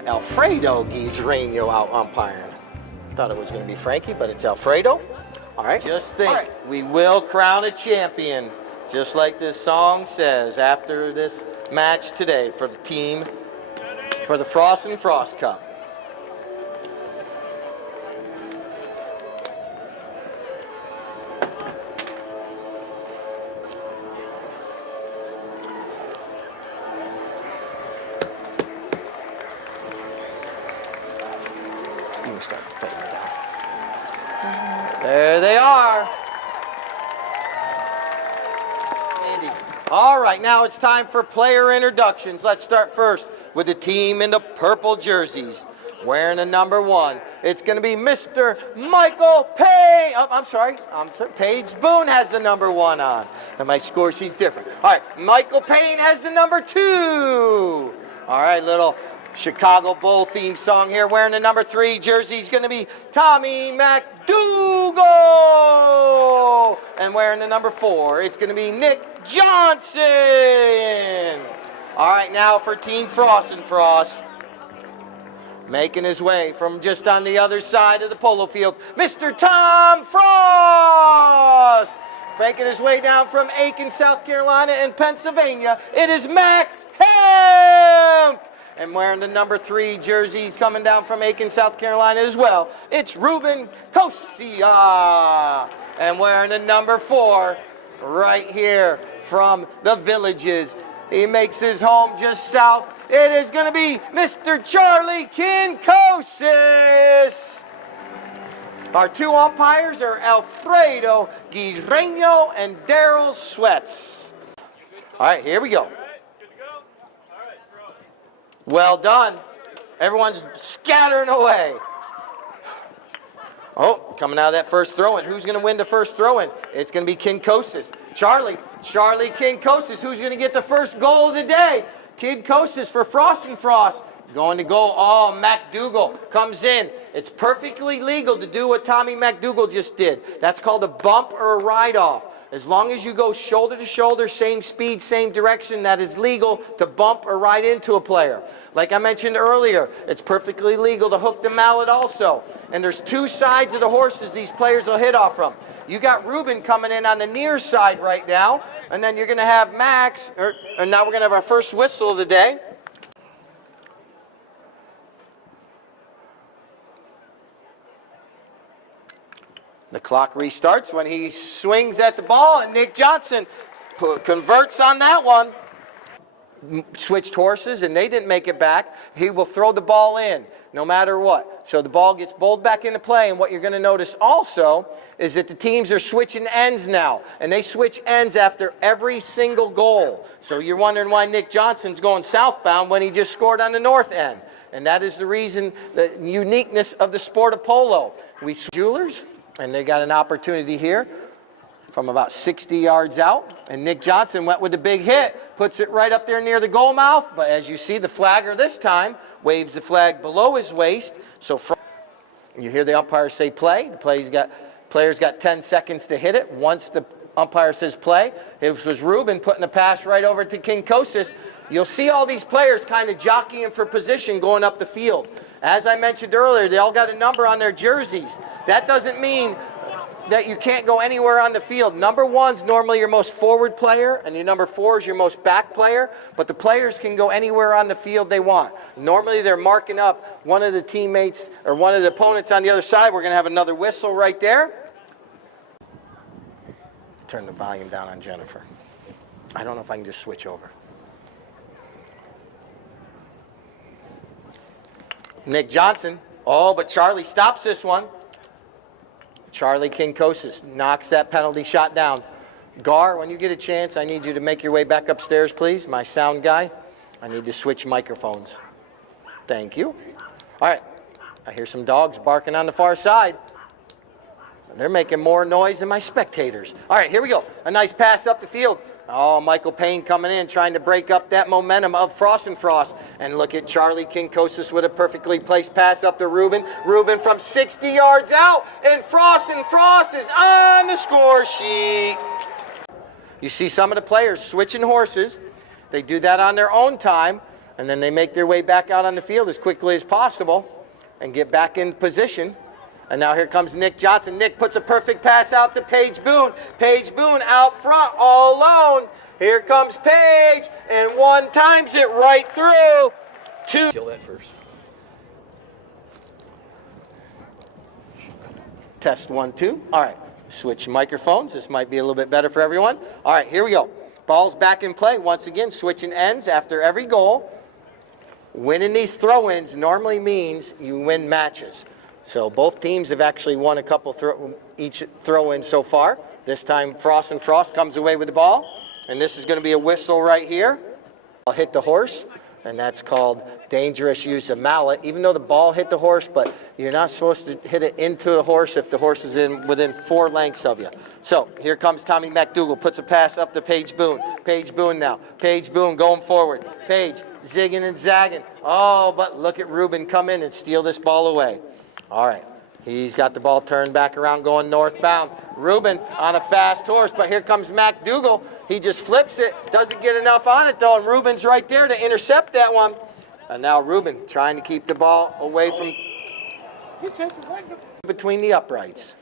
got Alfredo Guizreño out umpiring. Thought it was going to be Frankie, but it's Alfredo. All right. Just think, we will crown a champion, just like this song says, after this match today for the team, for the Frost and Frost Cup. Start fading down. There they are. Andy. All right, now it's time for player introductions. Let's start first with the team in the purple jerseys. Wearing the number 1, it's going to be Mr. Michael Payne. Oh, I'm sorry. Paige Boone has the number 1 on. And my score sheet's different. All right, Michael Payne has the number 2. All right, little Chicago Bull theme song here. Wearing the number 3 jersey is going to be Tommy McDougal. And wearing the number 4, it's going to be Nick Johnson. All right, now for Team Frost and Frost. Making his way from just on the other side of the polo field, Mr. Tom Frost. Making his way down from Aiken, South Carolina and Pennsylvania, it is Max Hemp. And wearing the number 3 jersey, he's coming down from Aiken, South Carolina as well, it's Ruben Kosia. And wearing the number 4, right here from the Villages, he makes his home just south. It is going to be Mr. Charlie Kinkosis. Our 2 umpires are Alfredo Guizreño and Daryl Sweats. All right, here we go. Well done. Everyone's scattering away. Oh, coming out of that first throw-in. Who's going to win the first throw-in? It's going to be Kinkosis. Charlie Kinkosis. Who's going to get the first goal of the day? Kinkosis for Frost and Frost. Going to go. Oh, McDougal comes in. It's perfectly legal to do what Tommy McDougal just did. That's called a bump or a ride-off. As long as you go shoulder to shoulder, same speed, same direction, that is legal to bump or ride into a player. Like I mentioned earlier, it's perfectly legal to hook the mallet also. And there's 2 sides of the horses these players will hit off from. You got Ruben coming in on the near side right now, and then you're going to have Max, and now we're going to have our first whistle of the day. The clock restarts when he swings at the ball, and Nick Johnson converts on that one. Switched horses, and they didn't make it back. He will throw the ball in, no matter what. So the ball gets bowled back into play, and what you're going to notice also is that the teams are switching ends now, and they switch ends after every single goal. So you're wondering why Nick Johnson's going southbound when he just scored on the north end. And that is the reason, the uniqueness of the sport of polo. We jewelers. And they got an opportunity here from about 60 yards out. And Nick Johnson went with the big hit, puts it right up there near the goal mouth. But as you see, the flagger this time waves the flag below his waist. So you hear the umpire say play. The player's got 10 seconds to hit it. Once the umpire says play, it was Ruben putting the pass right over to Kinkosis. You'll see all these players kind of jockeying for position going up the field. As I mentioned earlier, they all got a number on their jerseys. That doesn't mean that you can't go anywhere on the field. Number 1's normally your most forward player, and your number 4 is your most back player, but the players can go anywhere on the field they want. Normally they're marking up one of the teammates or one of the opponents on the other side. We're going to have another whistle right there. Turn the volume down on Jennifer. I don't know if I can just switch over. Nick Johnson. Oh, but Charlie stops this one. Charlie Kinkosis knocks that penalty shot down. Gar, when you get a chance, I need you to make your way back upstairs, please. My sound guy. I need to switch microphones. Thank you. All right. I hear some dogs barking on the far side. They're making more noise than my spectators. All right, here we go. A nice pass up the field. Oh, Michael Payne coming in, trying to break up that momentum of Frost and Frost. And look at Charlie Kinkosis with a perfectly placed pass up to Ruben. Ruben from 60 yards out, and Frost is on the score sheet. You see some of the players switching horses. They do that on their own time. And then they make their way back out on the field as quickly as possible and get back in position. And now here comes Nick Johnson. Nick puts a perfect pass out to Paige Boone. Paige Boone out front all alone. Here comes Paige, and one times it right through. Two. Kill that first. Test 1, 2. All right, switch microphones. This might be a little bit better for everyone. All right, here we go. Ball's back in play. Once again, switching ends after every goal. Winning these throw-ins normally means you win matches. So both teams have actually won a couple each throw-in so far. This time Frost and Frost comes away with the ball. And this is going to be a whistle right here. I'll hit the horse, and that's called dangerous use of mallet. Even though the ball hit the horse, but you're not supposed to hit it into the horse if the horse is within 4 lengths of you. So here comes Tommy McDougal, puts a pass up to Paige Boone. Paige Boone now. Paige Boone going forward. Paige zigging and zagging. Oh, but look at Ruben come in and steal this ball away. All right. He's got the ball turned back around going northbound. Ruben on a fast horse, but here comes McDougal. He just flips it, doesn't get enough on it though, and Ruben's right there to intercept that one. And now Ruben trying to keep the ball away from between the uprights.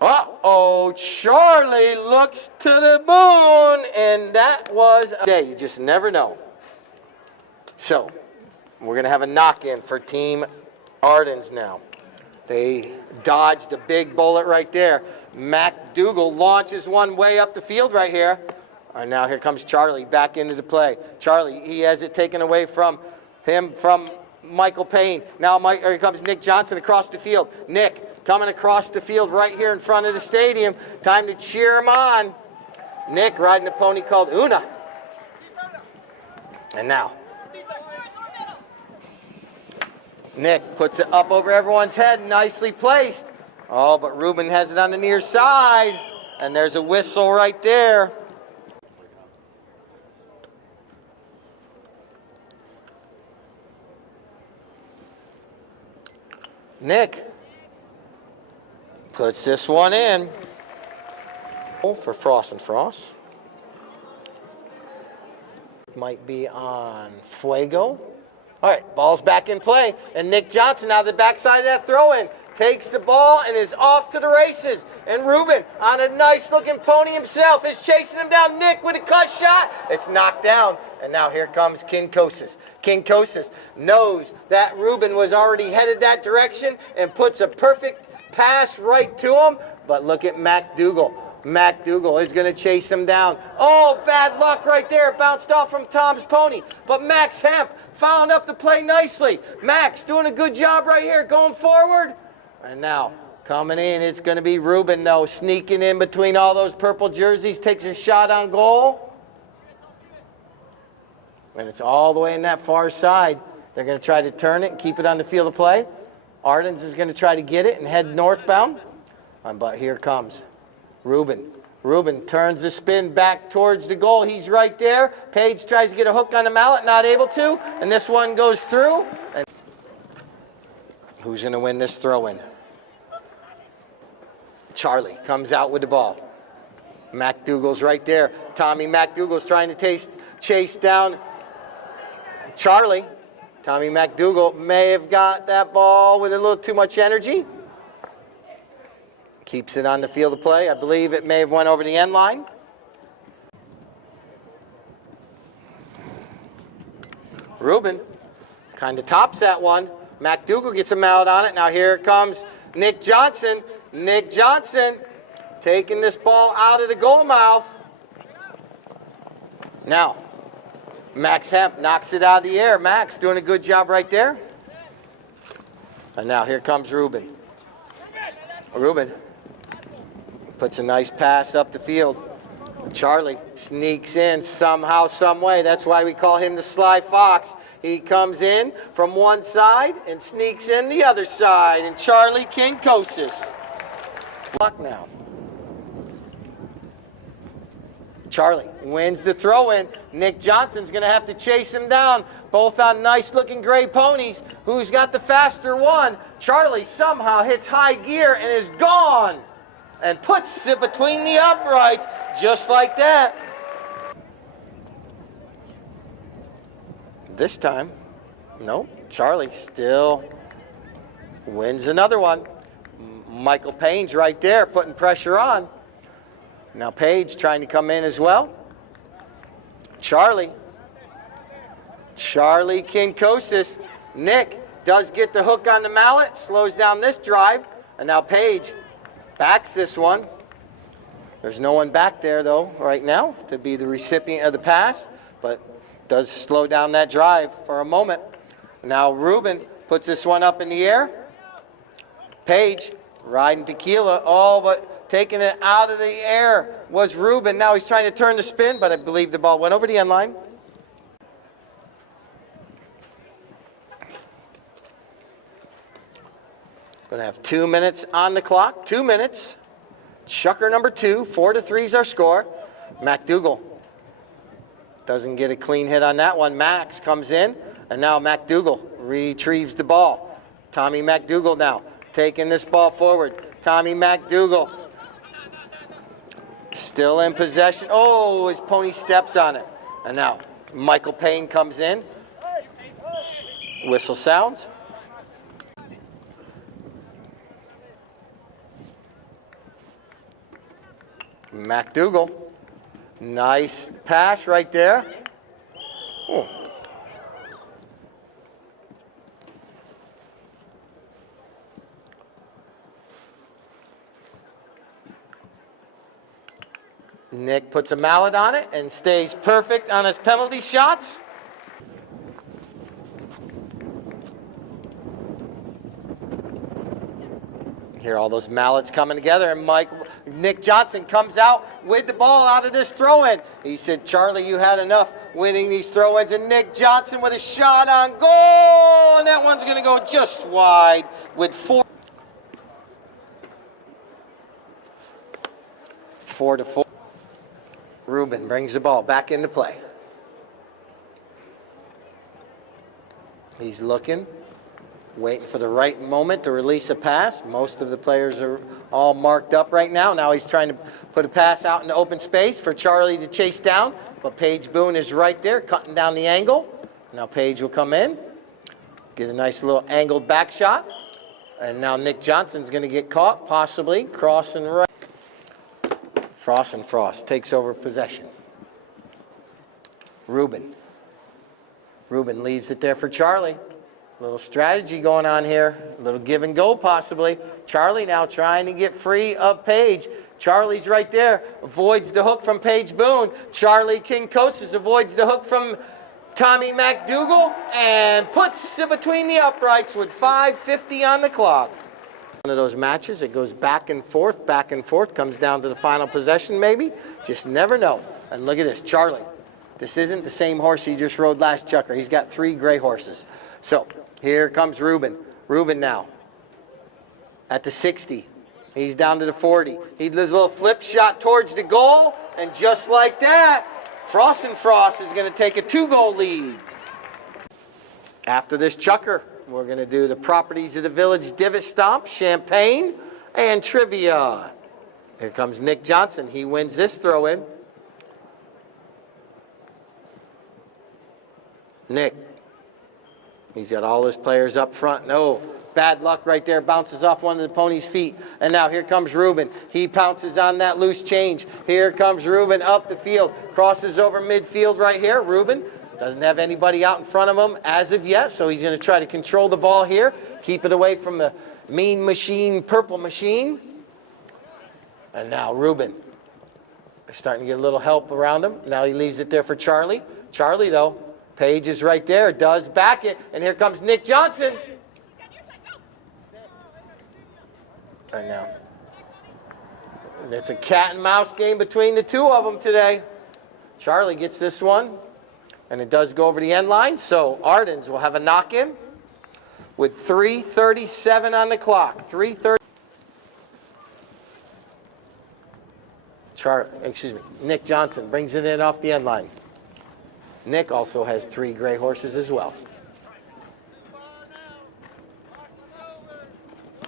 Uh-oh, Charlie looks to the moon, and that was a day. You just never know. So, we're going to have a knock-in for Team Ardens now. They dodged a big bullet right there. McDougal launches one way up the field right here. And now here comes Charlie back into the play. Charlie, he has it taken away from him, from Michael Payne. Now here comes Nick Johnson across the field. Nick coming across the field right here in front of the stadium. Time to cheer him on. Nick riding a pony called Una. And now Nick puts it up over everyone's head, nicely placed. Oh, but Ruben has it on the near side, and there's a whistle right there. Nick puts this one in for Frost and Frost. Might be on Fuego. All right, ball's back in play, and Nick Johnson out of the backside of that throw-in takes the ball and is off to the races. And Ruben, on a nice-looking pony himself, is chasing him down. Nick with a cut shot. It's knocked down, and now here comes Kinkosis. Kinkosis knows that Ruben was already headed that direction and puts a perfect pass right to him. But look at McDougal. McDougal is going to chase him down. Oh, bad luck right there. It bounced off from Tom's pony. But Max Hemp following up the play nicely. Max doing a good job right here, going forward. And now coming in, it's going to be Ruben, though, sneaking in between all those purple jerseys, takes a shot on goal. And it's all the way in that far side. They're going to try to turn it and keep it on the field of play. Ardens is going to try to get it and head northbound. But here comes Ruben. Ruben turns the spin back towards the goal. He's right there. Paige tries to get a hook on the mallet, not able to. And this one goes through. And who's going to win this throw-in? Charlie comes out with the ball. McDougal's right there. Tommy McDougal's trying to chase down Charlie. Tommy McDougal may have got that ball with a little too much energy. Keeps it on the field of play. I believe it may have went over the end line. Ruben kind of tops that one. McDougal gets a mallet on it. Now here comes Nick Johnson. Nick Johnson taking this ball out of the goal mouth. Now, Max Hemp knocks it out of the air. Max doing a good job right there. And now here comes Ruben. Ruben puts a nice pass up the field. Charlie sneaks in somehow, some way. That's why we call him the Sly Fox. He comes in from one side and sneaks in the other side. And Charlie Kinkosis. Block now. Charlie wins the throw-in. Nick Johnson's going to have to chase him down, both on nice-looking gray ponies. Who's got the faster one? Charlie somehow hits high gear and is gone and puts it between the uprights just like that. this time, no, Charlie still wins another one. Michael Payne's right there putting pressure on. Now Page trying to come in as well. Charlie Kinkosis. Nick does get the hook on the mallet, slows down this drive, and now Page backs this one. There's no one back there, though, right now to be the recipient of the pass, but does slow down that drive for a moment. Now Ruben puts this one up in the air. Page riding tequila, all but taking it out of the air was Ruben. Now he's trying to turn the spin, but I believe the ball went over the end line. Going to have 2 minutes on the clock. 2 minutes. Chucker number 2. 4-3 is our score. McDougal doesn't get a clean hit on that one. Max comes in, and now McDougal retrieves the ball. Tommy McDougal now taking this ball forward. Tommy McDougal still in possession. Oh, his pony steps on it. And now Michael Payne comes in. Whistle sounds. McDougal, nice pass right there. Oh. Nick puts a mallet on it and stays perfect on his penalty shots. Hear all those mallets coming together, and Nick Johnson comes out with the ball out of this throw-in. He said, Charlie, you had enough winning these throw-ins, and Nick Johnson with a shot on goal, and that one's going to go just wide with 4-4. Ruben brings the ball back into play. He's looking, waiting for the right moment to release a pass. Most of the players are all marked up right now. Now he's trying to put a pass out into open space for Charlie to chase down, but Paige Boone is right there cutting down the angle. Now Paige will come in, get a nice little angled back shot, and now Nick Johnson's going to get caught, possibly crossing right. Frost takes over possession. Ruben leaves it there for Charlie. A little strategy going on here. A little give and go possibly. Charlie now trying to get free of Page. Charlie's right there. Avoids the hook from Paige Boone. Charlie Kinkosis avoids the hook from Tommy McDougal and puts it between the uprights with 5:50 on the clock. One of those matches, it goes back and forth, comes down to the final possession maybe. Just never know. And look at this, Charlie. This isn't the same horse he just rode last Chucker. He's got 3 gray horses. So here comes Ruben. Ruben now at the 60. He's down to the 40. He does a little flip shot towards the goal, and just like that, Frost is going to take a 2-goal lead. After this Chucker, we're going to do the properties of the village divot stomp, champagne, and trivia. Here comes Nick Johnson. He wins this throw-in. Nick. He's got all his players up front. No, bad luck right there. Bounces off one of the pony's feet. And now here comes Ruben. He pounces on that loose change. Here comes Ruben up the field. Crosses over midfield right here. Ruben doesn't have anybody out in front of him as of yet, so he's going to try to control the ball here. Keep it away from the mean machine, purple machine. And now Ruben. They're starting to get a little help around him. Now he leaves it there for Charlie. Charlie, though, Page is right there, does back it, and here comes Nick Johnson. And now, it's a cat and mouse game between the two of them today. Charlie gets this one, and it does go over the end line, so Ardens will have a knock-in with 3:37 on the clock. 3:30. Nick Johnson brings it in off the end line. Nick also has 3 gray horses as well.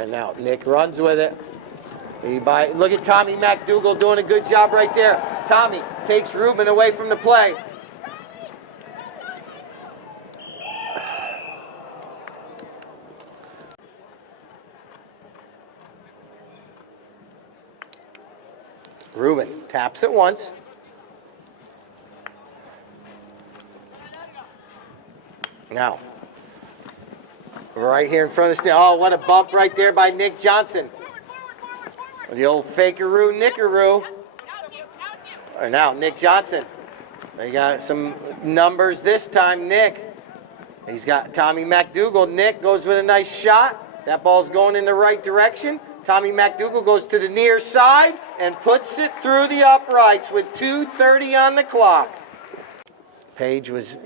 And now Nick runs with it. Look at Tommy McDougal doing a good job right there. Tommy takes Ruben away from the play. Ruben taps it once. Now, right here in front of the stand. Oh, what a bump right there by Nick Johnson. The old fakeroo, nickaroo. Now, Nick Johnson. They got some numbers this time, Nick. He's got Tommy McDougal. Nick goes with a nice shot. That ball's going in the right direction. Tommy McDougal goes to the near side and puts it through the uprights with 2:30 on the clock. Page was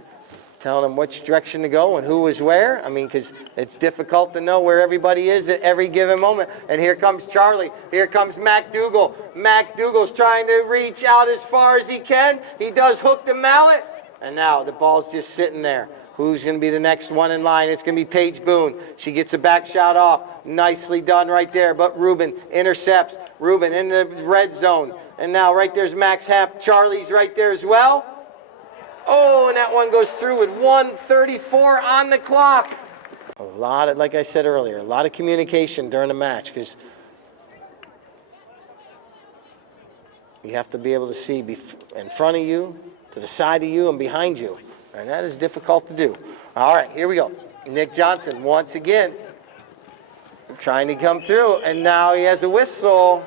telling him which direction to go and who was where. I mean, because it's difficult to know where everybody is at every given moment. And here comes Charlie. Here comes McDougal. McDougal's trying to reach out as far as he can. He does hook the mallet. And now the ball's just sitting there. Who's going to be the next one in line? It's going to be Paige Boone. She gets a back shot off. Nicely done right there. But Ruben intercepts. Ruben in the red zone. And now right there's Max Happ. Charlie's right there as well. Oh, and that one goes through with 1:34 on the clock. A lot of, like I said earlier, a lot of communication during the match because you have to be able to see in front of you, to the side of you, and behind you. And that is difficult to do. All right, here we go. Nick Johnson once again trying to come through, and now he has a whistle.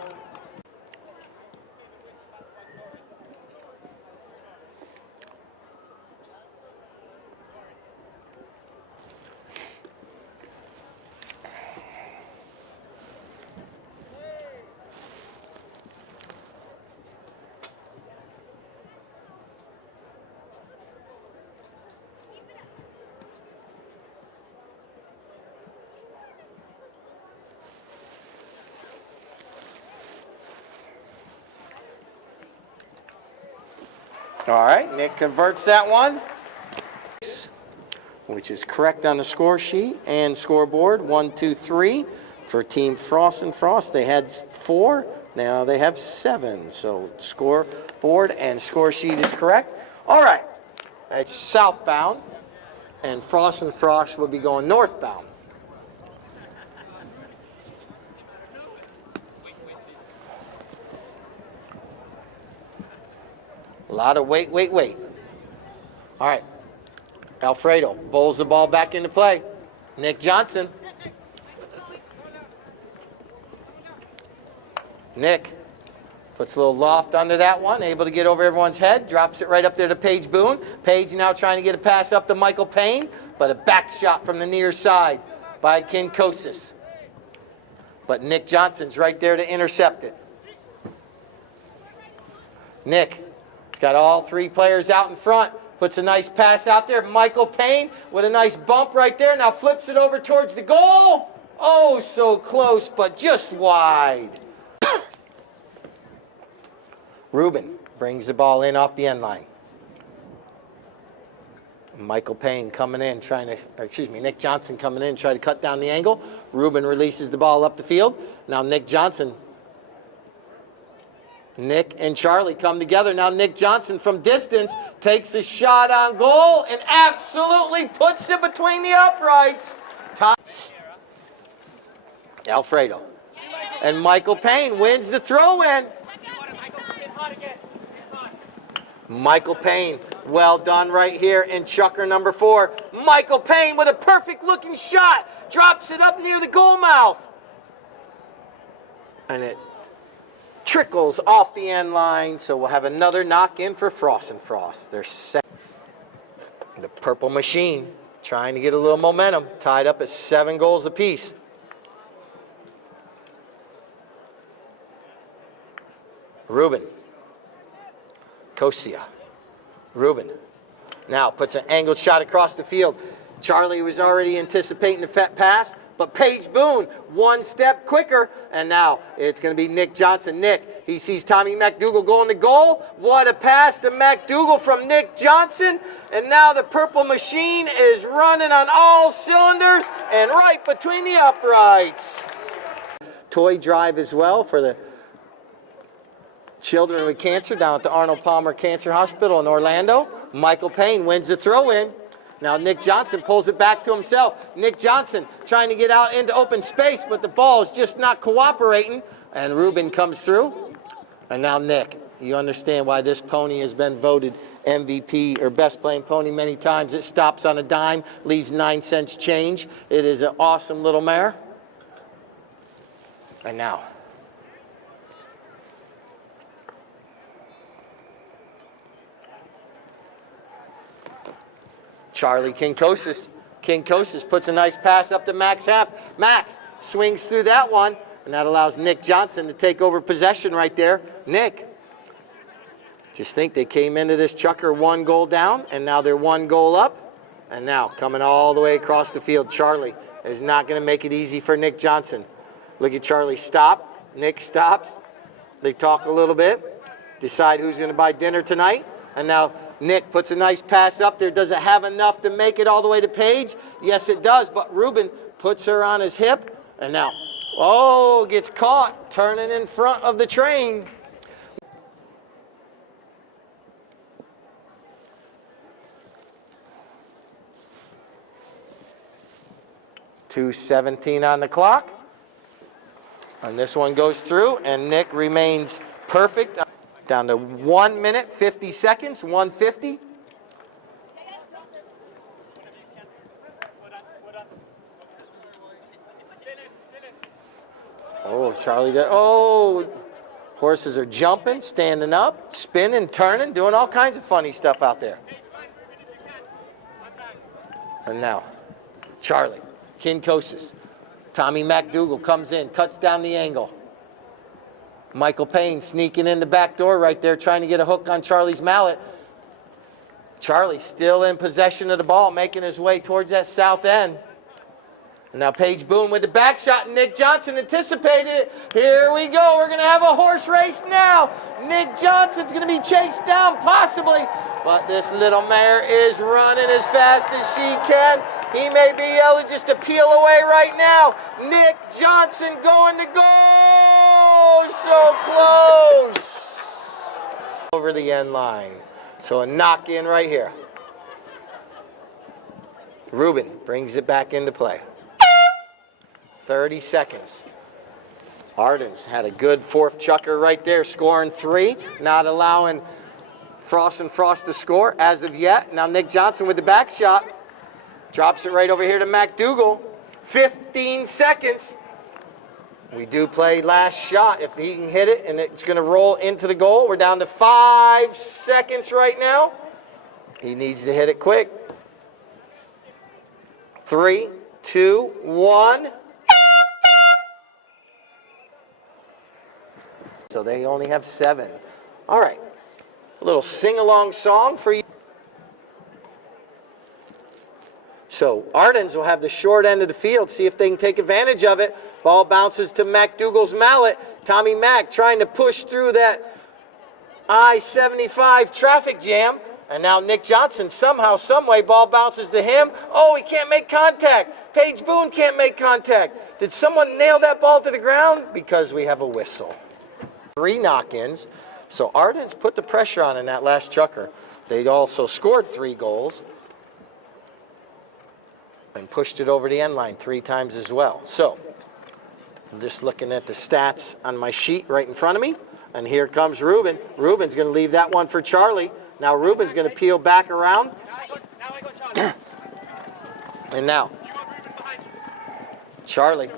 All right, Nick converts that one, which is correct on the score sheet and scoreboard. 1, 2, 3 for Team Frost and Frost. They had 4, now they have 7. So scoreboard and score sheet is correct. All right, it's southbound, and Frost and Frost will be going northbound. A lot of wait. All right. Alfredo bowls the ball back into play. Nick Johnson. Nick puts a little loft under that one, able to get over everyone's head, drops it right up there to Paige Boone. Paige now trying to get a pass up to Michael Payne, but a back shot from the near side by Kinkosis. But Nick Johnson's right there to intercept it. Nick. Got all 3 players out in front. Puts a nice pass out there. Michael Payne with a nice bump right there. Now flips it over towards the goal. Oh, so close, but just wide. Ruben brings the ball in off the end line. Michael Payne coming in, Nick Johnson coming in, trying to cut down the angle. Ruben releases the ball up the field. Now Nick Johnson. Nick and Charlie come together. Now Nick Johnson from distance takes a shot on goal and absolutely puts it between the uprights. Alfredo. And Michael Payne wins the throw-in. Michael Payne, well done right here in chucker number 4. Michael Payne with a perfect looking shot. Drops it up near the goal mouth. And it trickles off the end line, so we'll have another knock in for Frost and Frost. They're set. The Purple Machine trying to get a little momentum, tied up at 7 goals apiece. Ruben. Kosia. Ruben. Now puts an angled shot across the field. Charlie was already anticipating the pass, but Paige Boone, 1 step quicker, and now it's going to be Nick Johnson. Nick, he sees Tommy McDougal going to goal. What a pass to McDougal from Nick Johnson, and now the Purple Machine is running on all cylinders and right between the uprights. Toy drive as well for the children with cancer down at the Arnold Palmer Cancer Hospital in Orlando. Michael Payne wins the throw-in. Now Nick Johnson pulls it back to himself. Nick Johnson trying to get out into open space, but the ball is just not cooperating. And Ruben comes through. And now Nick, you understand why this pony has been voted MVP or best playing pony many times. It stops on a dime, leaves 9 cents change. It is an awesome little mare. And now, Charlie Kinkosis. Kinkosis puts a nice pass up to Max Hemp. Max swings through that one, and that allows Nick Johnson to take over possession right there. Nick, just think they came into this chucker 1 goal down, and now they're 1 goal up. And now coming all the way across the field, Charlie is not going to make it easy for Nick Johnson. Look at Charlie stop. Nick stops. They talk a little bit, decide who's going to buy dinner tonight. And now Nick puts a nice pass up there. Does it have enough to make it all the way to Paige? Yes, it does. But Ruben puts her on his hip. And now, oh, gets caught turning in front of the train. .217 on the clock. And this one goes through, and Nick remains perfect. Down to 1 minute, 50 seconds, 150. Oh, Charlie, oh, horses are jumping, standing up, spinning, turning, doing all kinds of funny stuff out there. And now, Charlie, Kinkosis. Tommy McDougal comes in, cuts down the angle. Michael Payne sneaking in the back door right there, trying to get a hook on Charlie's mallet. Charlie still in possession of the ball, making his way towards that south end. And now Paige Boone with the back shot, and Nick Johnson anticipated it. Here we go. We're going to have a horse race now. Nick Johnson's going to be chased down possibly, but this little mare is running as fast as she can. He may be able just to peel away right now. Nick Johnson going to go. So close. Over the end line. So a knock in right here. Ruben brings it back into play. 30 seconds. Arden's had a good 4th chukker right there, scoring 3, not allowing Frost and Frost to score as of yet. Now Nick Johnson with the back shot. Drops it right over here to McDougal. 15 seconds. We do play last shot if he can hit it, and it's going to roll into the goal. We're down to 5 seconds right now. He needs to hit it quick. 3, 2, 1. So they only have 7. All right. A little sing-along song for you. So Ardens will have the short end of the field, see if they can take advantage of it. Ball bounces to McDougal's mallet. Tommy Mack trying to push through that I-75 traffic jam. And now Nick Johnson, somehow, someway, ball bounces to him. Oh, he can't make contact. Paige Boone can't make contact. Did someone nail that ball to the ground? Because we have a whistle. 3 knock-ins. So Ardens put the pressure on in that last chukker. They also scored 3 goals. And pushed it over the end line 3 times as well. So, just looking at the stats on my sheet right in front of me. And here comes Ruben. Ruben's going to leave that one for Charlie. Now Ruben's going to peel back around. And now, Charlie.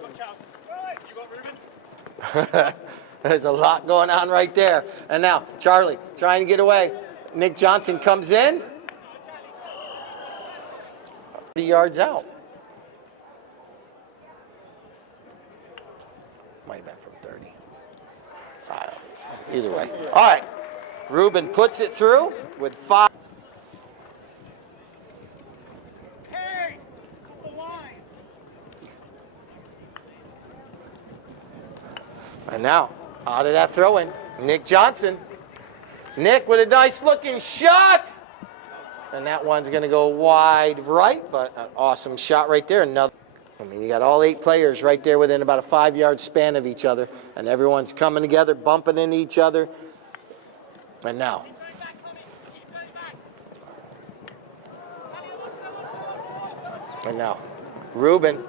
There's a lot going on right there. And now, Charlie trying to get away. Nick Johnson comes in. 30 yards out. Might have been from 30. Either way. All right. Ruben puts it through with 5. Hey, and now, out of that throw-in, Nick Johnson. Nick with a nice looking shot. And that one's going to go wide right, but an awesome shot right there. Another. I mean, you got all 8 players right there within about a 5-yard span of each other, and everyone's coming together, bumping into each other. And now. And now, Ruben.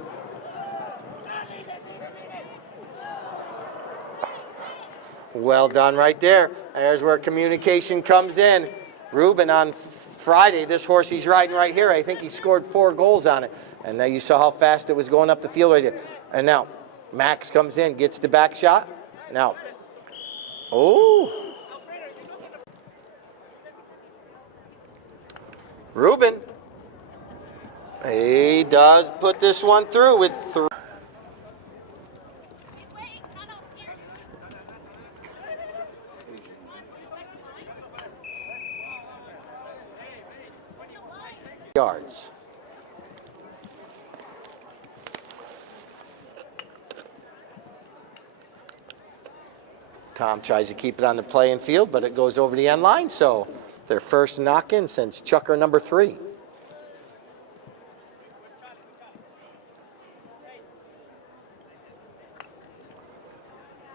Well done right there. There's where communication comes in. Ruben on Friday, this horse he's riding right here, I think he scored 4 goals on it. And now you saw how fast it was going up the field right there. And now Max comes in, gets the back shot. Now, oh. Ruben, he does put this one through with 3. Yards. Tom tries to keep it on the playing field, but it goes over the end line, so their first knock-in since chucker number 3.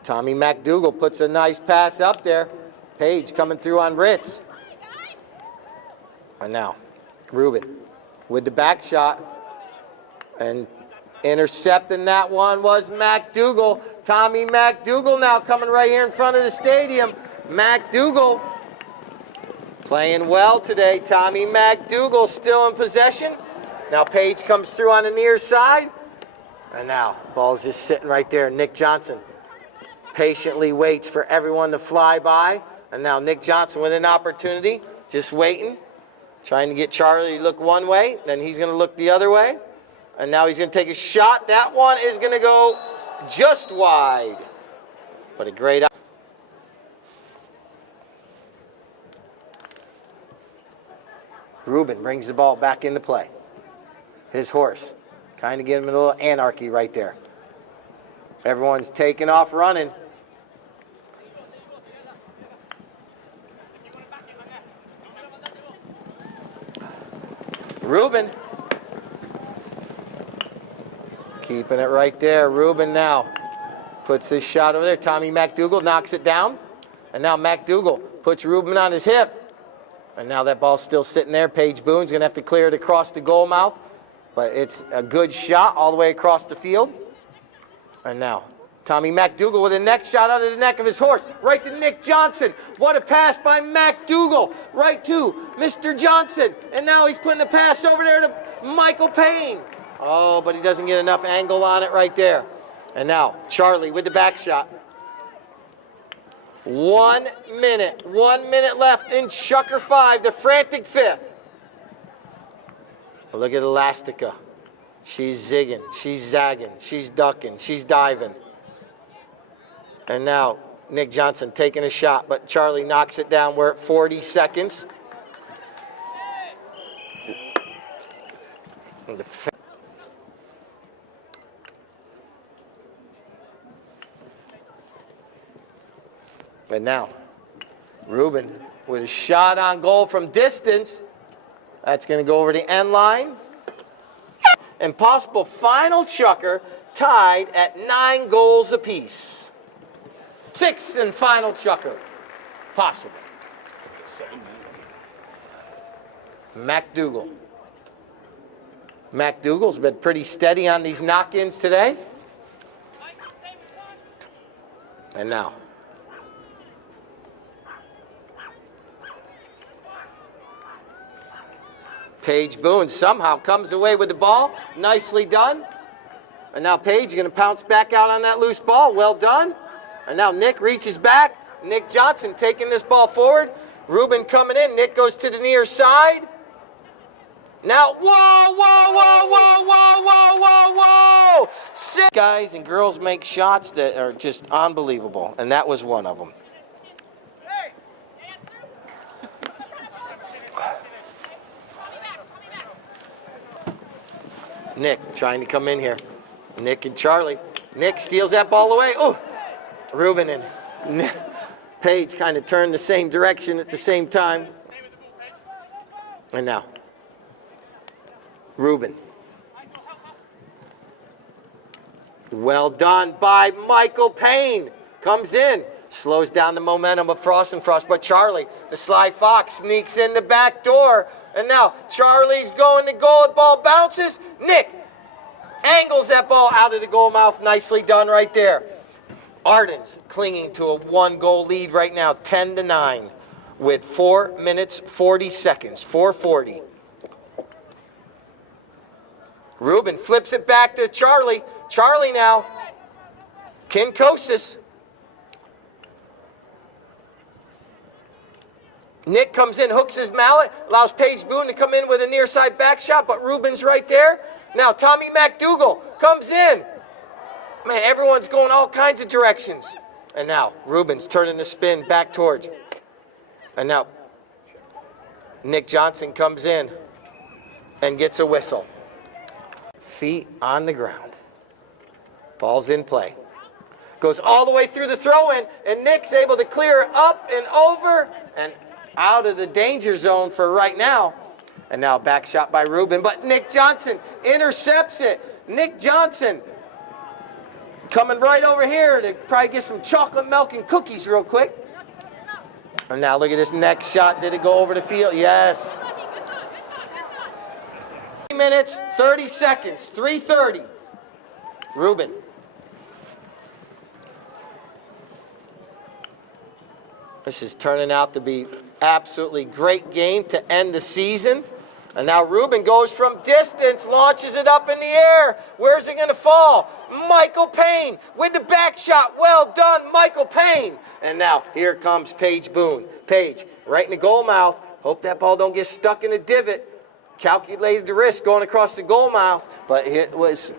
Tommy McDougal puts a nice pass up there. Page coming through on Ritz. And now, Ruben with the back shot. And intercepting that one was McDougal. Tommy McDougal now coming right here in front of the stadium. McDougal playing well today. Tommy McDougal still in possession. Now Page comes through on the near side. And now, ball's just sitting right there. Nick Johnson patiently waits for everyone to fly by. And now Nick Johnson with an opportunity, just waiting, trying to get Charlie to look one way, then he's going to look the other way. And now he's going to take a shot. That one is going to go just wide. But a great opportunity. Ruben brings the ball back into play. His horse, kind of giving him a little anarchy right there. Everyone's taking off running. Ruben keeping it right there. Ruben now puts his shot over there. Tommy McDougal knocks it down. And now McDougal puts Ruben on his hip. And now that ball's still sitting there. Paige Boone's going to have to clear it across the goal mouth. But it's a good shot all the way across the field. And now Tommy McDougal with a neck shot out of the neck of his horse. Right to Nick Johnson. What a pass by McDougal. Right to Mr. Johnson. And now he's putting a pass over there to Michael Payne. Oh, but he doesn't get enough angle on it right there. And now Charlie with the back shot. 1 minute. 1 minute left in Chucker 5, the frantic 5th. Look at Elastica. She's zigging. She's zagging. She's ducking. She's diving. And now Nick Johnson taking a shot, but Charlie knocks it down. We're at 40 seconds. And now Ruben with a shot on goal from distance. That's going to go over the end line. And possible final chucker tied at 9 goals apiece. 6 and final chucker. Possible. McDougal. McDougal's been pretty steady on these knock-ins today. And now Paige Boone somehow comes away with the ball. Nicely done. And now Paige, you're going to pounce back out on that loose ball. Well done. And now Nick reaches back. Nick Johnson taking this ball forward. Ruben coming in. Nick goes to the near side. Now, whoa, whoa, whoa, whoa, whoa, whoa, whoa, whoa. 6 guys and girls make shots that are just unbelievable. And that was one of them. Nick trying to come in here. Nick and Charlie. Nick steals that ball away. Oh, Ruben and Paige kind of turn the same direction at the same time. And now, Ruben. Well done by Michael Payne. Comes in. Slows down the momentum of Frost and Frost. But Charlie, the Sly Fox, sneaks in the back door. And now Charlie's going to goal. The ball bounces. Nick angles that ball out of the goal mouth. Nicely done right there. Ardens clinging to a 1-goal lead right now, 10-9, with 4 minutes 40 seconds, 4:40. Ruben flips it back to Charlie. Charlie now. Kinkosis. Nick comes in, hooks his mallet, allows Paige Boone to come in with a near side back shot, but Ruben's right there. Now Tommy McDougal comes in. Man, everyone's going all kinds of directions. And now Ruben's turning the spin back towards. And now Nick Johnson comes in and gets a whistle. Feet on the ground. Ball's in play. Goes all the way through the throw-in, and Nick's able to clear it up and over and out of the danger zone for right now. And now back shot by Ruben, but Nick Johnson intercepts it. Nick Johnson coming right over here to probably get some chocolate milk and cookies real quick. And now look at this next shot. Did it go over the field? Yes. 3 minutes, 30 seconds, 3:30. Ruben. This is turning out to be absolutely great game to end the season. And now Ruben goes from distance, launches it up in the air. Where's it going to fall? Michael Payne with the back shot. Well done, Michael Payne. And now here comes Paige Boone. Paige, right in the goal mouth. Hope that ball don't get stuck in the divot. Calculated the risk going across the goal mouth, but it was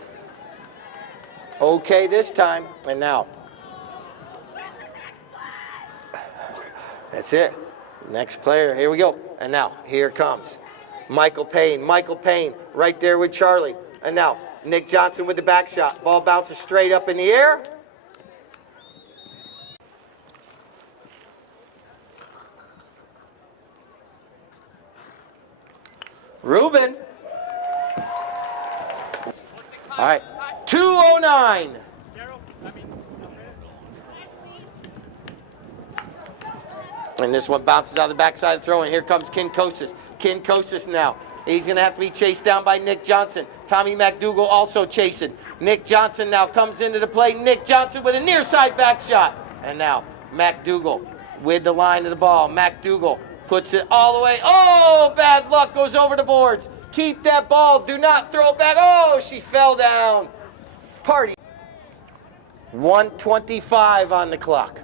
okay this time. And now, that's it. Next player, here we go. And now, here comes Michael Payne. Michael Payne right there with Charlie. And now, Nick Johnson with the back shot. Ball bounces straight up in the air. Ruben. All right, 2:09. And this one bounces out of the backside of the throw, and here comes Kinkosis. Kinkosis now. He's going to have to be chased down by Nick Johnson. Tommy McDougal also chasing. Nick Johnson now comes into the play. Nick Johnson with a near side back shot. And now McDougal with the line of the ball. McDougal puts it all the way. Oh, bad luck, goes over the boards. Keep that ball. Do not throw it back. Oh, she fell down. Party. 1:25 on the clock.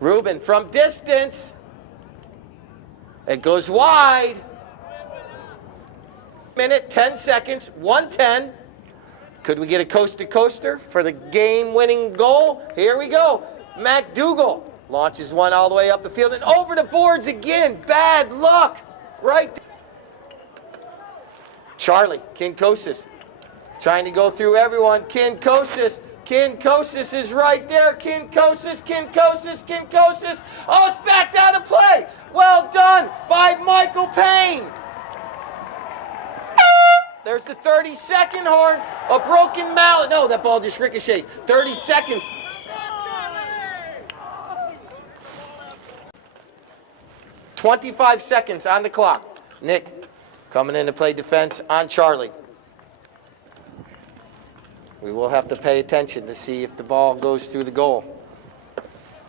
Ruben from distance. It goes wide. Minute, 10 seconds, 1:10. Could we get a coast-to-coaster for the game-winning goal? Here we go. McDougal launches one all the way up the field and over the boards again. Bad luck. Right there. Charlie, Kinkosis, trying to go through everyone. Kinkosis is right there. Kinkosis. Oh, it's backed out of play. Well done by Michael Payne. There's the 30-second horn. A broken mallet. No, that ball just ricochets. 30 seconds. "25 seconds on the clock. Nick coming in to play defense on Charlie. We will have to pay attention to see if the ball goes through the goal.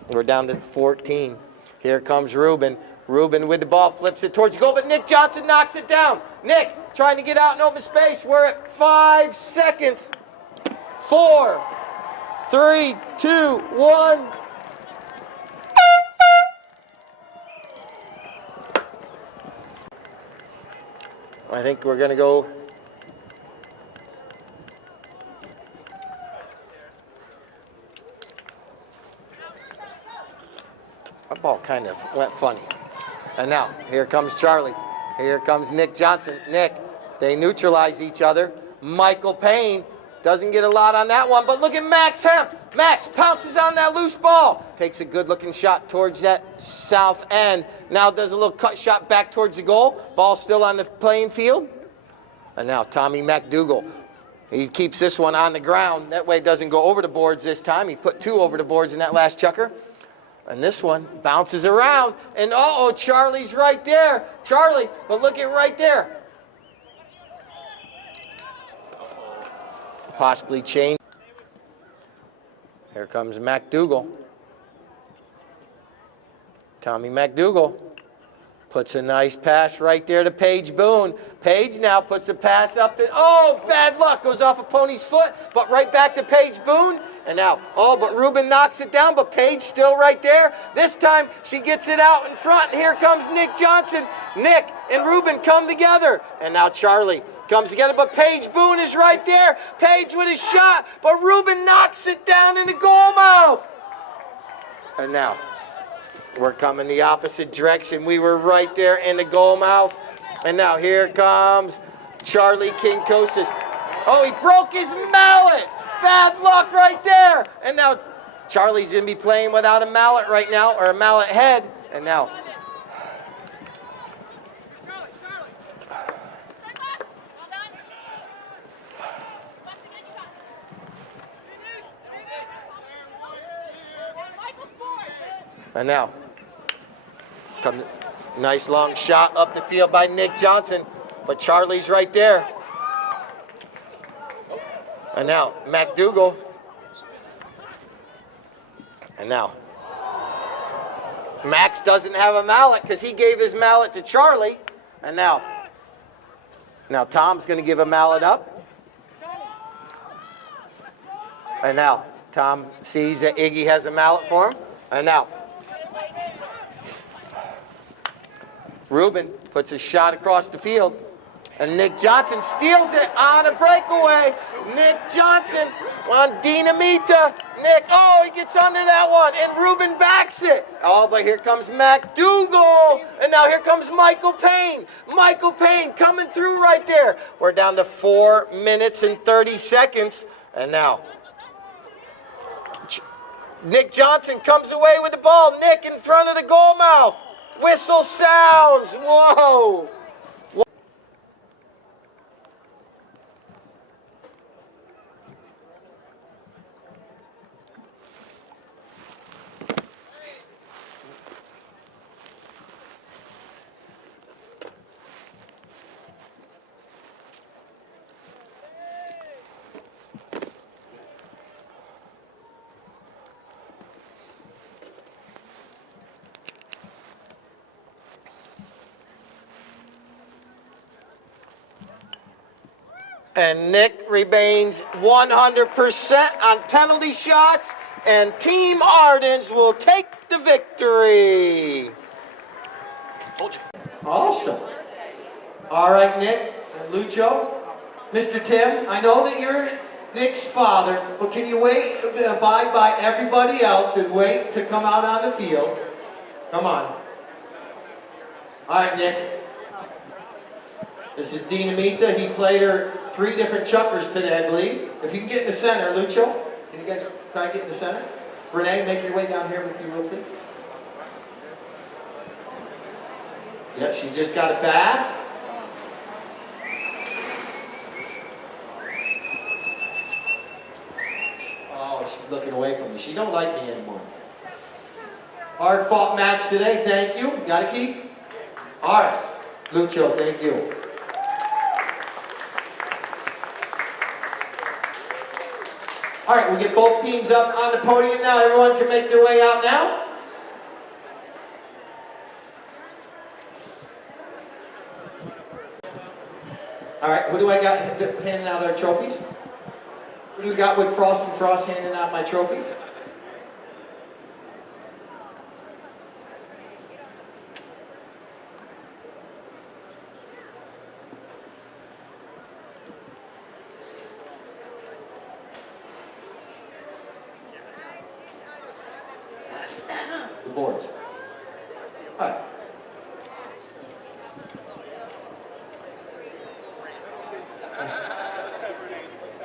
We're down to 14. Here comes Ruben. Ruben with the ball, flips it towards the goal, but Nick Johnson knocks it down. Nick trying to get out in open space. We're at 5 seconds. 4, 3, 2, 1. I think we're going to go. That ball kind of went funny. And now, here comes Charlie. Here comes Nick Johnson. Nick, they neutralize each other. Michael Payne doesn't get a lot on that one, but look at Max Hemp. Max pounces on that loose ball. Takes a good-looking shot towards that south end. Now does a little cut shot back towards the goal. Ball still on the playing field. And now Tommy McDougal. He keeps this one on the ground. That way it doesn't go over the boards this time. He put 2 over the boards in that last chucker. And this one bounces around. And uh-oh, Charlie's right there. Charlie, but look at right there. Possibly change. Here comes McDougal. Tommy McDougal puts a nice pass right there to Paige Boone. Paige now puts a pass up. Oh, bad luck. Goes off a pony's foot, but right back to Paige Boone. And now, but Ruben knocks it down, but Paige still right there. This time, she gets it out in front. Here comes Nick Johnson. Nick and Ruben come together. And now Charlie comes together, but Paige Boone is right there. Paige with a shot, but Ruben knocks it down in the goal mouth. And now, we're coming the opposite direction. We were right there in the goal mouth. And now here comes Charlie Kinkosis. Oh, he broke his mallet. Bad luck right there. And now Charlie's going to be playing without a mallet right now, or a mallet head. And now. And now. Nice long shot up the field by Nick Johnson, but Charlie's right there. And now McDougal. And now Max doesn't have a mallet because he gave his mallet to Charlie. And now Tom's going to give a mallet up. And now Tom sees that Iggy has a mallet for him. And now Ruben puts a shot across the field, and Nick Johnson steals it on a breakaway. Nick Johnson on Dinamita. Nick, he gets under that one, and Ruben backs it. Oh, but here comes McDougal, and now here comes Michael Payne. Michael Payne coming through right there. We're down to 4 minutes and 30 seconds, and now Nick Johnson comes away with the ball. Nick in front of the goal mouth. Whistle sounds. Whoa. And Nick remains 100% on penalty shots, and Team Ardens will take the victory. Told you. Awesome. All right, Nick and Lucho. Mr. Tim, I know that you're Nick's father, but can you abide by everybody else and wait to come out on the field? Come on. All right, Nick. This is Dinamita. He played her 3 different chuckers today, I believe. If you can get in the center, Lucho. Can you guys try to get in the center? Renee, make your way down here if you will, please. Yep, she just got it back. Oh, she's looking away from me. She don't like me anymore. Hard fought match today. Thank you. Got it, Keith? All right. Lucho, thank you. All right, we'll get both teams up on the podium now. Everyone can make their way out now. All right, who do I got handing out our trophies? Who do we got with Frost and Frost handing out my trophies? The boards. All right.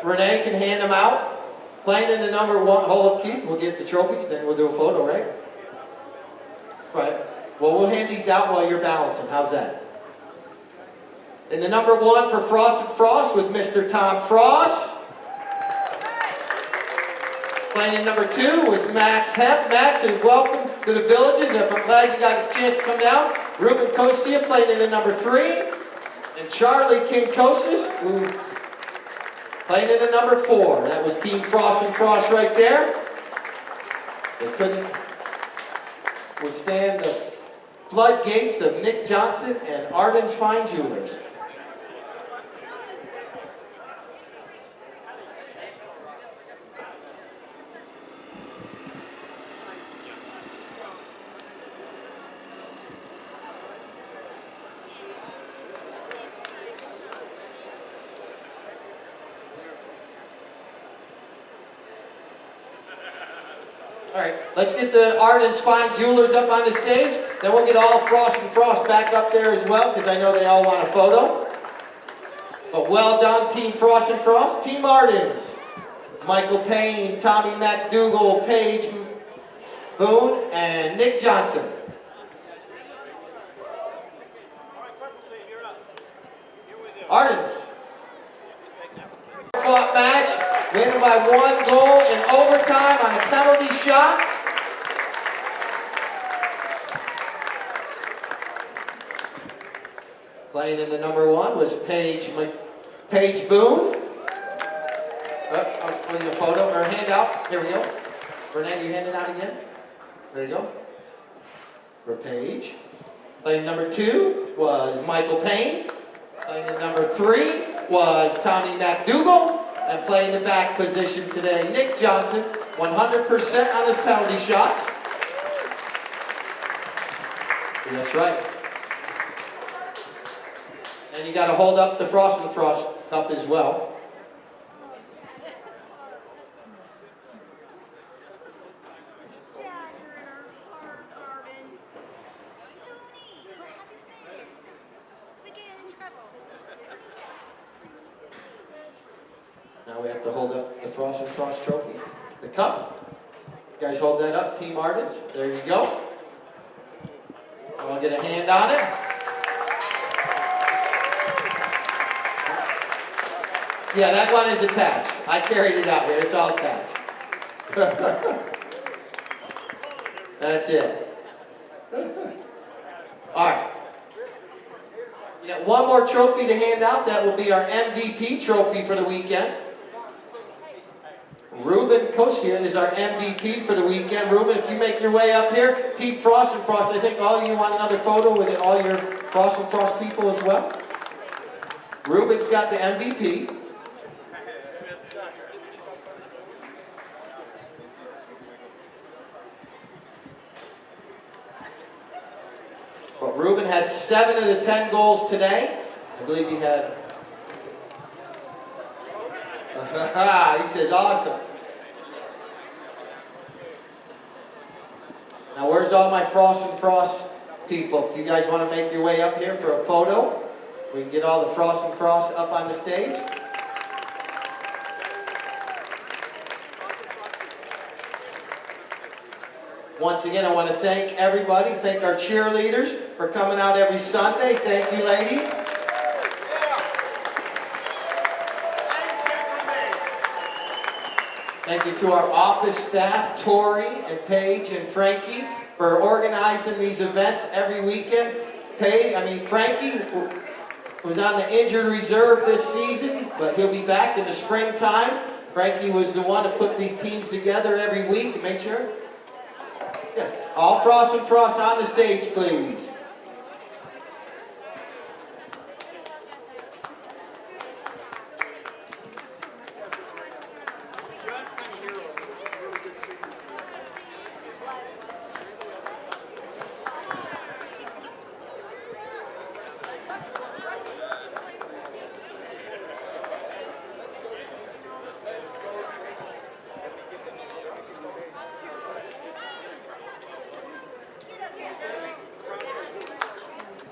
Renee can hand them out. Playing in the number 1 hole of Keith, we'll get the trophies, then we'll do a photo, right? Right. Well, we'll hand these out while you're balancing. How's that? In the number 1 for Frost and Frost was Mr. Tom Frost. Playing in number 2 was Max Hemp. Max, and welcome to the Villages. I'm glad you got a chance to come down. Ruben Kosia playing in the number 3. And Charlie Kinkosis, who playing in the number 4. That was Team Frost and Frost right there. They couldn't withstand the floodgates of Nick Johnson and Arden's Fine Jewelers. All right, let's get the Arden's Fine Jewelers up on the stage. Then we'll get all Frost and Frost back up there as well, because I know they all want a photo. But well done, Team Frost and Frost. Team Arden's, Michael Payne, Tommy McDougal, Paige Boone, and Nick Johnson. Arden's. Fought match, winning by 1 goal in overtime on a penalty shot. Playing in the number 1 was Paige Boone. I'll put a photo or handout. Here we go. Renee, you hand it out again. There you go. For Paige. Playing number 2 was Michael Payne. Playing in number 3 was Tommy McDougal. And playing the back position today, Nick Johnson, 100% on his penalty shots. That's right. And you got to hold up the Frost and Frost cup as well. Now we have to hold up the Frost and Frost trophy, the cup. You guys hold that up, Team Arden's. There you go. I'll get a hand on it. Yeah, that one is attached. I carried it out here. It's all attached. That's it. All right. We got one more trophy to hand out. That will be our MVP trophy for the weekend. Ruben Kosia is our MVP for the weekend. Ruben, if you make your way up here, Team Frost and Frost, I think all of you want another photo with all your Frost and Frost people as well. Ruben's got the MVP. But Ruben had 7 of the 10 goals today. I believe he had. He says, awesome. Now, where's all my Frost and Frost people? If you guys want to make your way up here for a photo, we can get all the Frost and Frost up on the stage. Once again, I want to thank everybody, thank our cheerleaders for coming out every Sunday. Thank you, ladies. Thank you to our office staff, Tori and Paige and Frankie, for organizing these events every weekend. Frankie was on the injured reserve this season, but he'll be back in the springtime. Frankie was the one to put these teams together every week and make sure. Yeah. All Frost and Frost on the stage, please.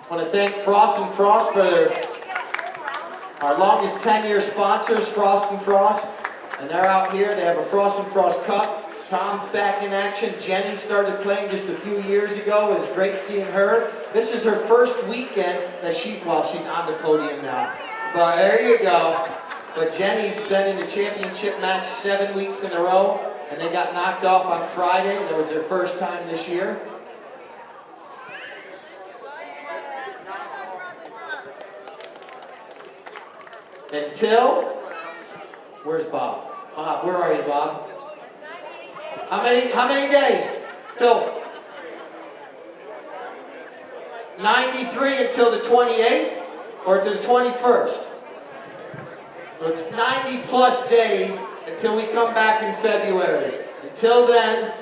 I want to thank Frost and Frost for our longest 10-year sponsors, Frost and Frost. And they're out here. They have a Frost and Frost cup. Tom's back in action. Jenny started playing just a few years ago. It was great seeing her. This is her first weekend that she's on the podium now. But there you go. But Jenny's been in the championship match 7 weeks in a row. And they got knocked off on Friday. That was their first time this year. Until, where's Bob? Bob, where are you, Bob? How many days? Till 93 until the 28th or to the 21st? So it's 90 plus days until we come back in February. Until then,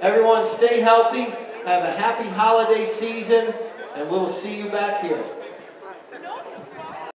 everyone stay healthy, have a happy holiday season, and we'll see you back here.